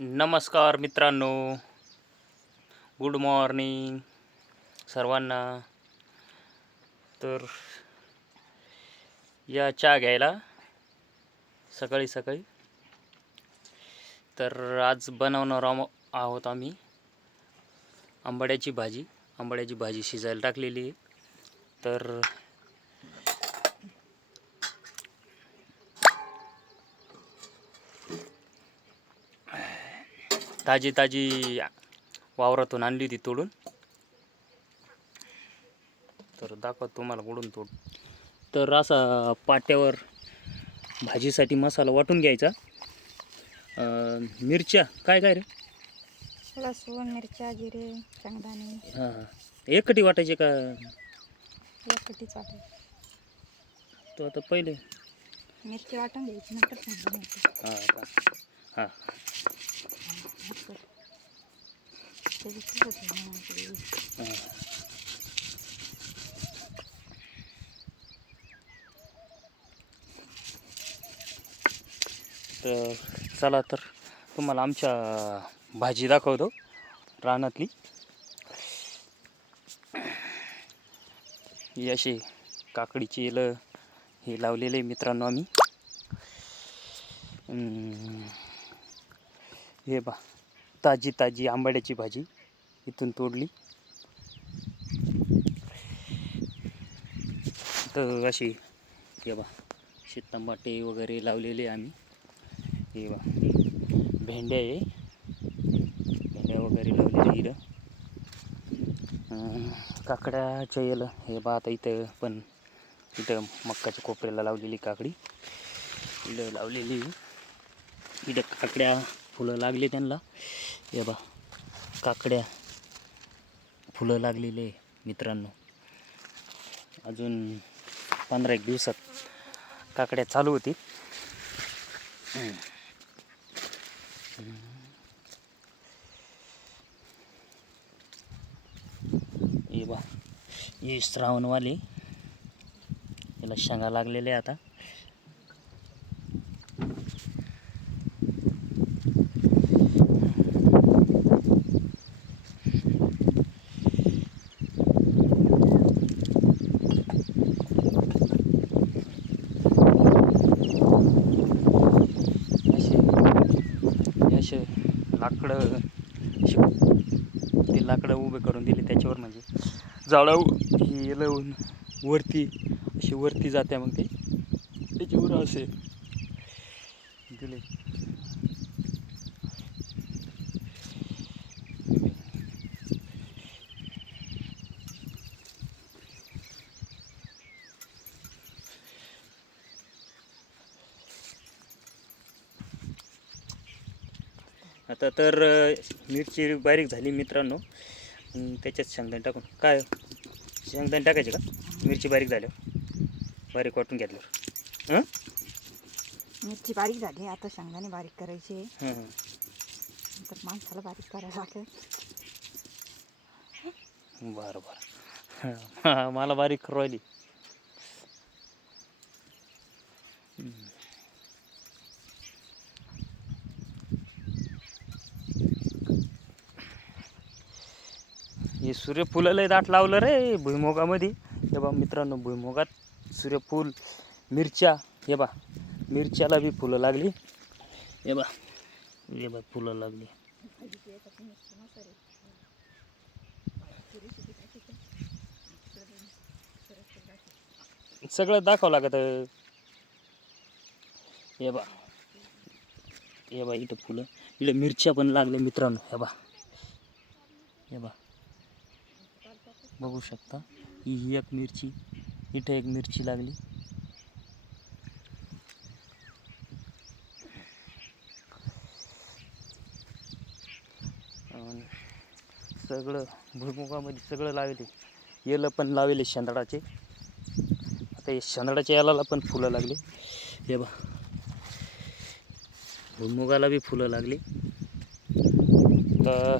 नमस्कार मित्रांनो, good morning सर्वांना. तर या चहा घ्यायला सकाळी सकाळी. तर आज बनवणार आहोत आम्ही आंबाड्याची भाजी. आंबाड्याची भाजी शिजायला टाकलेली आहे. तर ताजी ताजी वावरातून आणली होती तोडून. तर दाखवत तुम्हाला कुठून तोड. तर असा पाट्यावर भाजीसाठी मसाला वाटून घ्यायचा. मिरच्या काय काय रे, लसूण, मिरच्या, जिरे, शेंगदाणे हां हां एकटी वाटायचे का? एकटीच वाटायची. तो आता पहिले मिरची वाटून घ्यायची, नंतर शेंगदाणे. हां का हां हां. तर चला, तर तुम्हाला आमच्या भाजी दाखवतो रानातली. ही अशी काकडीची येलं हे लावलेले मित्रांनो आम्ही. हे बा, ताजी ताजी आंबाड्याची भाजी इथून तोडली. तर अशी हे बा, टमाटे वगैरे लावलेले आम्ही. हे बा, भेंड्या आहे, भेंड्या वगैरे लावलेले इथं. काकड्याच्या येलं हे बा. आता इथं मक्काच्या कोपऱ्याला लावलेली काकडी इथं लावलेली. इथं काकड्या फुलं लागले त्यांना. हे बा, काकड्या फुलं लागलेले मित्रांनो. अजून 15-1 दिवसात काकड्या चालू होती. हे बा, हे श्रावणवाले याला शेंगा लागलेले आता. लाकडं ते लाकडं उभे करून दिले त्याच्यावर, म्हणजे जाळं हे लावून वरती अशी वरती जाते. मग ते त्याच्यावर असे दिले. आता तर मिरची बारीक झाली मित्रांनो. त्याच्यात शेंगदाणे टाकून. काय शेंगदाणे टाकायचे का मिरची बारीक झाल्यावर? बारीक वाटून घेतल्यावर मिरची बारीक झाली, आता शेंगदाणे बारीक करायचे. हां तर माणसाला बारीक करायला लागेल. बरं बरं. हां, मला बारीक करू राहिली. हे सूर्यफुलं लय दाट लावलं रे भुईमुगामध्ये. हे बा मित्रांनो, भुईमुगात सूर्यफूल, मिरच्या. हे बा, मिरच्याला बी फुलं लागली. हे बा, हे बा फुलं लागली. सगळं दाखवावं लागत. हे बा, हे बा इथं फुलं, इथं मिरच्या पण लागल्या मित्रांनो. हे बा, हे बा बघू शकता. ही एक मिरची, इथं एक मिरची लागली. सगळं भुईमुगामध्ये सगळं लावले. येलं पण लावले शेंदडाचे. आता हे शेंदडाच्या याला पण फुलं लागली. हे बा, भुईमुगाला बी फुलं लागली. तर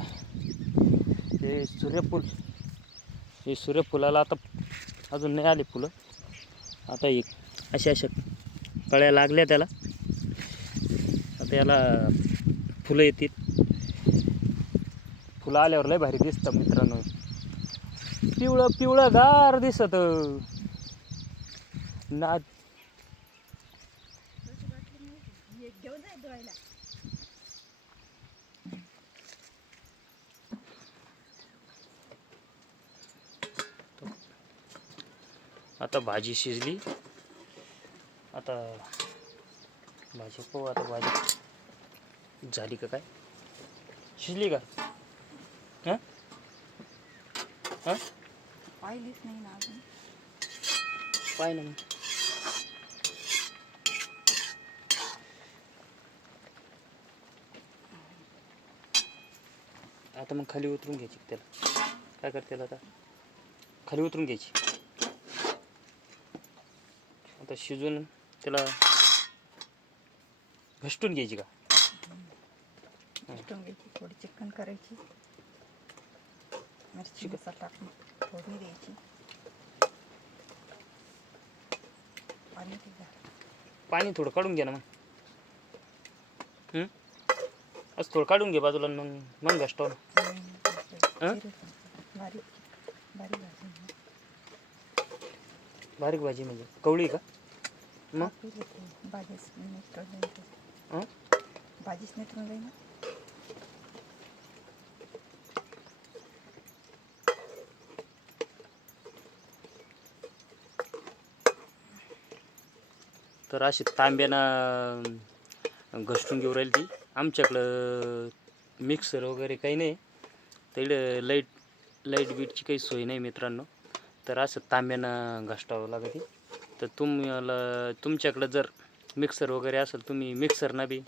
हे सूर्यफुलाला आता अजून नाही आले फुलं. आता एक अशा कळ्या लागल्या त्याला. आता याला फुलं येतील. फुलं आल्यावर लय भारी दिसतं मित्रांनो. पिवळं पिवळं गार दिसत ना. घेऊन जाय धुवायला. आता भाजी शिजली. आता भाजी पाहू. आता भाजी झाली का काय? शिजली का? हां हां पाहिलीच नाही ना अजून. पाय ना मग. आता मग खाली उतरून घ्यायची त्याला. काय करते आता? खाली उतरून घ्यायची. आता शिजून त्याला घसटून घ्यायची का? चिकटून घ्यायची, थोडी चिकन करायची, मिरची चिकन मसाला टाकून फोडणी द्यायची. पाणी द्या. पाणी थोडं काढून घ्या ना मग. असं थोडं काढून घे बाजूला. मग घसटव ना. बारीक बारीक भाजी. बारीक भाजी म्हणजे कवळी का? मग भाजीच निघून जाईल. भाजीच निघून जाईल ना. तर अशी तांब्यानं घसटून घेऊ राहील ती. आमच्याकडं मिक्सर वगैरे काही नाही. तिकडं लाईट बीटची काही सोय नाही मित्रांनो. तर असं तांब्यानं घसटावं लागते. तर तुमच्याकडं जर मिक्सर वगैरे असेल, तुम्ही मिक्सरनं बी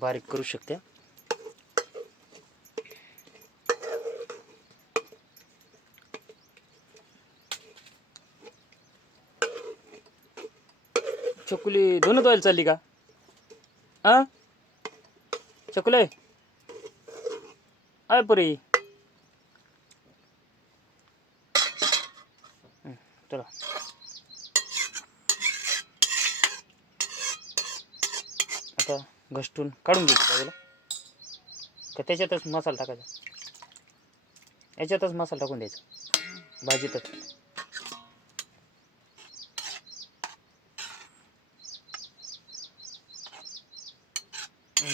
बारीक करू शकता. चकुली धुणं धुवायला चालली का? चकुले आय पुरी. चला आता घसटून काढून घ्यायची बाजूला. का त्याच्यातच मसाला टाकायचा? याच्यातच मसाला टाकून द्यायचा भाजीतच.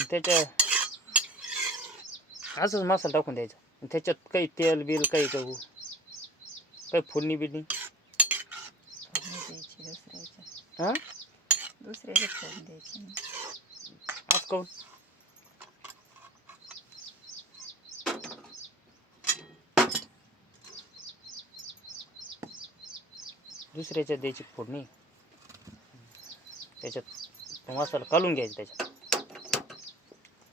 त्याच्या असंच मसाला टाकून द्यायचा. त्याच्यात काही तेल बिल काही फोडणी बिडणी द्यायची दुसऱ्याच्या. हां दुसऱ्याच्या फोडणी द्यायची. आज काऊन? दुसऱ्याच्यात द्यायची फोडणी. त्याच्यात मसाला काढून घ्यायचा. त्याच्यात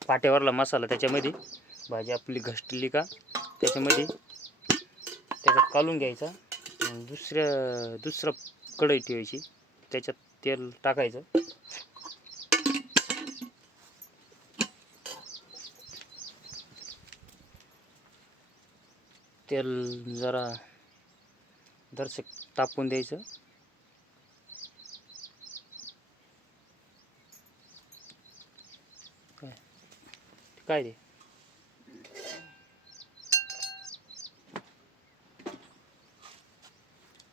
पाट्यावरला मसाला त्याच्यामध्ये भाजी आपली घसटली का त्याच्यामध्ये त्याच्यात काढून घ्यायचा. दुसरं कढई ठेवायची. त्याच्यात तेल टाकायचं. तेल जरा दरसक तापवून द्यायचं. काय ते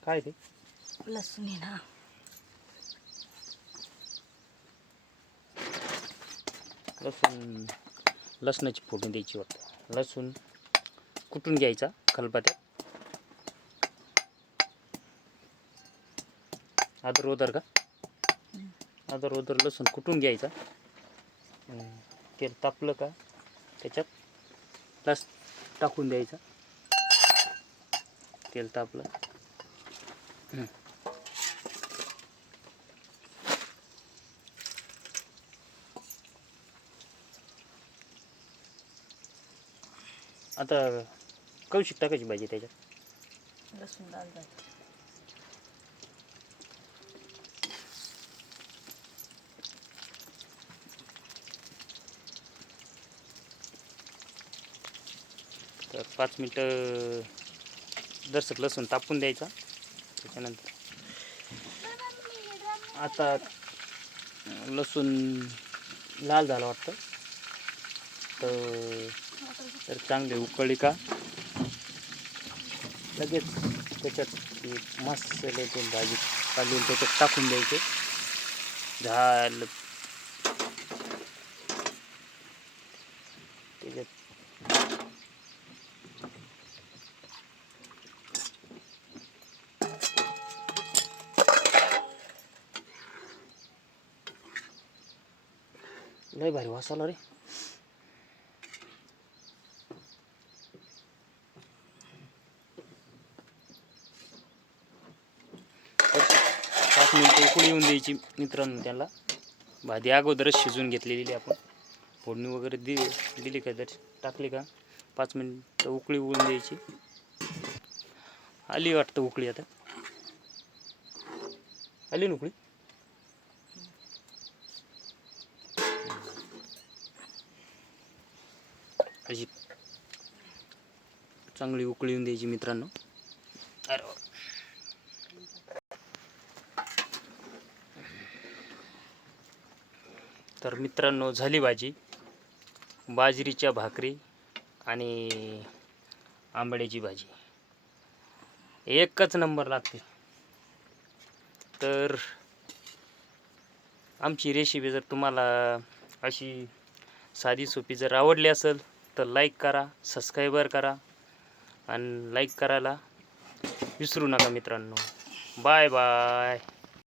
काय ते लसूण आहे ना. लसणाची फोडणी द्यायची वाटतं. लसूण कुटून घ्यायचा खलबत्त्यात. अदर लसूण कुटून घ्यायचा. तेल तापलं का त्याच्यात टाकून द्यायचा. तेल तापलं. आता कौशिक टाकायची भाजी त्याच्यात. लसूण लाल झाली. तर 5 मिनटं दरसक लसूण तापून द्यायचा. त्याच्यानंतर आता लसूण लाल झाला वाटतं. तर चांगले उकळली का लगेच त्याच्यात मसाल्यातून भाजी काढून त्याच्यात टाकून द्यायचे. झालं त्याच्यात लय भारी वास आला रे. तर 5 मिनिटं उकळी येऊन द्यायची मित्रांनो. त्याला भाजी अगोदरच शिजवून घेतलेली आपण, फोडणी वगैरे दिली का तर टाकली का 5 मिनिटं उकळी येऊन द्यायची. आली वाटतं उकळी, आता आली ना उकळी. अशी चांगली उकळी येऊन द्यायची मित्रांनो. अरे वा. तर मित्रांनो झाली भाजी. बाजरीच्या भाकरी आणि आंबड्याची भाजी एकच नंबर लागते. तर आमची रेसिपी जर तुम्हाला अशी साधी सोपी जर आवडली असेल तर लाईक करा, सबस्क्राईबर करा आणि लाईक करायला विसरू नका मित्रांनो. Bye bye.